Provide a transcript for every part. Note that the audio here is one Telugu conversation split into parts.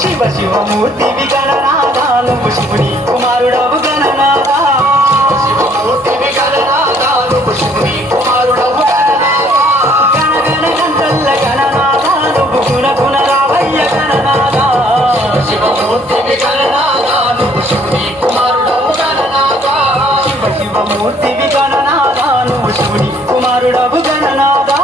శివ శివమూర్తి విగణనాదా నువ్వు శివుని కుమారుడవు గణనాదా శివమూర్తి విగణనాదా నువ్వు శివుని కుమారుడవు గణనాదా గణ గణ గంటల్ల గణనాదా నువ్వు గుణ గుణ రావయ్య గణనాదా శివమూర్తి విగణనాదా నువ్వు శివుని కుమారుడవు గణనాదా శివ శివమూర్తి విగణనాదా నువ్వు శివుని కుమారుడవు గణనాదా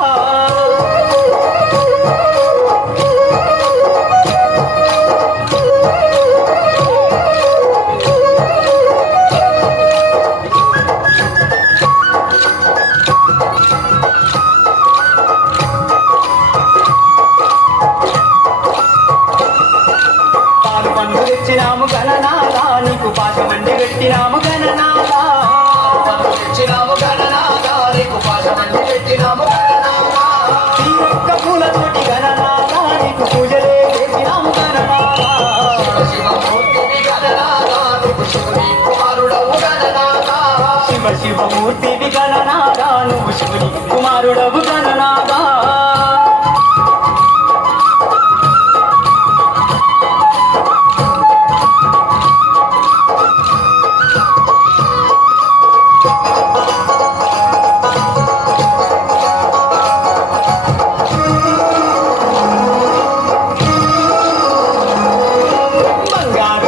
తెచ్చినాము గణనాదా నీకు పాశమండి పెట్టినాము గణనాదా తెచ్చినాము గణనాదా నీకు పాశమండి పెట్టినాము గణనాదా ఈ ఒక్క పూలతోటి గణనాదా నీకు పూజలే చేసినాము గణనాదా శివమూర్తివి గణనాదా నువ్వు శివుని కుమారుడవు గణనాదా శివ శివమూర్తివి గణనాదా నువ్వు శివుని కుమారుడవు గణనాదా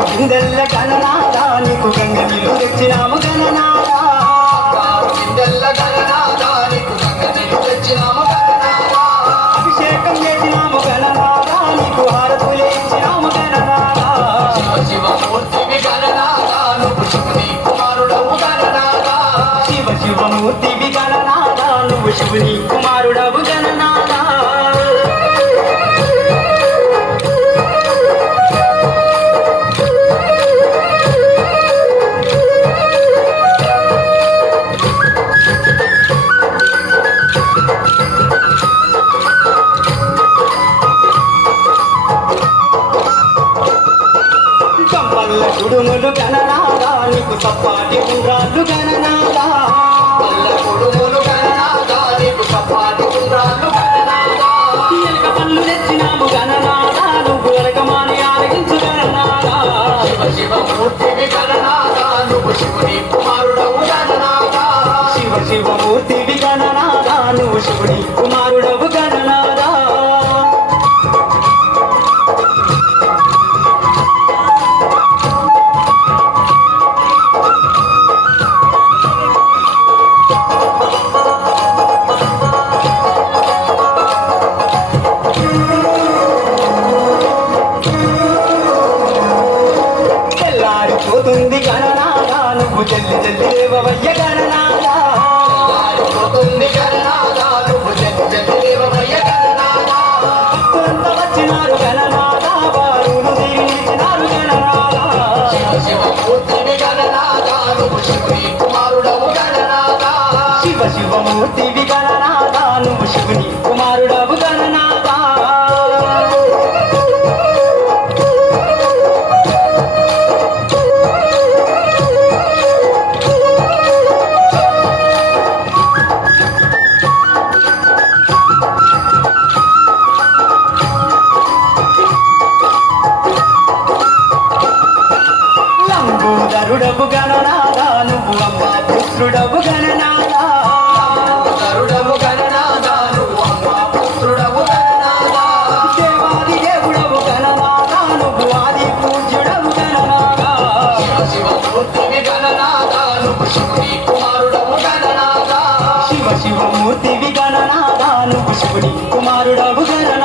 గిందెల్ల గణనాదా నీకు గంగ నీళ్ళు తెచ్చినాము గణనాదా గిందెల్ల గణనాదా నీకు గంగ నీళ్ళు తెచ్చినాము గణనాదా అభిషేకం చేసినాము గణనాదా నీకు హారతులే ఇచ్చినాము గణనాదా శివ శివమూర్తివి గణనాదా నువ్వు శివుని కుమారుడవు గణనాదా శివ శివమూర్తివి గణనాదా నువ్వు శివుని కుమారుడవు గణనాదా పల్ల కుడుములు గణనాదా నీకు సప్పాటి ఉండ్రాళ్ళు గణనాదా పల్ల కుడుములు గణనాదా నీకు సప్పాటి ఉండ్రాళ్ళు గణనాదా ఎలక పళ్ళు తెచ్చినాము గణనాదా నువ్వు ఎలకమాని ఆరగించు గణనాదా శివ శివమూర్తివి గణనాదా నువ్వు శివుని కుమారుడవు గణనాదా శివ శివమూర్తివి గణనాదా నువ్వు శివుని కుమారుడవు గణనాదా పోతుంది గణనాదా నువ్వు జల్లి జల్లి దేవయ్య గణనాదా పోతుంది గణనాదా నువ్వు జల్లి జల్లి దేవయ్య గణనాదా కొంత వచ్చినారు గణనాదా వారును దీవించినారు గణనాదా శివ శివమూర్తివి గణనాదా నువ్వు శివుని కుమారుడవు గణనాదా శివ శివమూర్తివి గణనాదా నువ్వు శివుని కుమారుడవు గణనాదా లంబోదరుడవు గణనాదా నువ్వు అమ్మ పుత్రుడవు గణనాదా లంబోదరుడవు గణనాదా నువ్వు అమ్మ పుత్రుడవు గణనాదా దేవాది దేవుడవు గణనాదా నువ్వు ఆది పూజ్యుడవు గణనాదా శివ శివమూర్తివి గణనాదా నువ్వు శివుని కుమారుడవు గణనాదా శివ శివమూర్తివి గణనాదా నువ్వు శివుని కుమారుడవు గణనాదా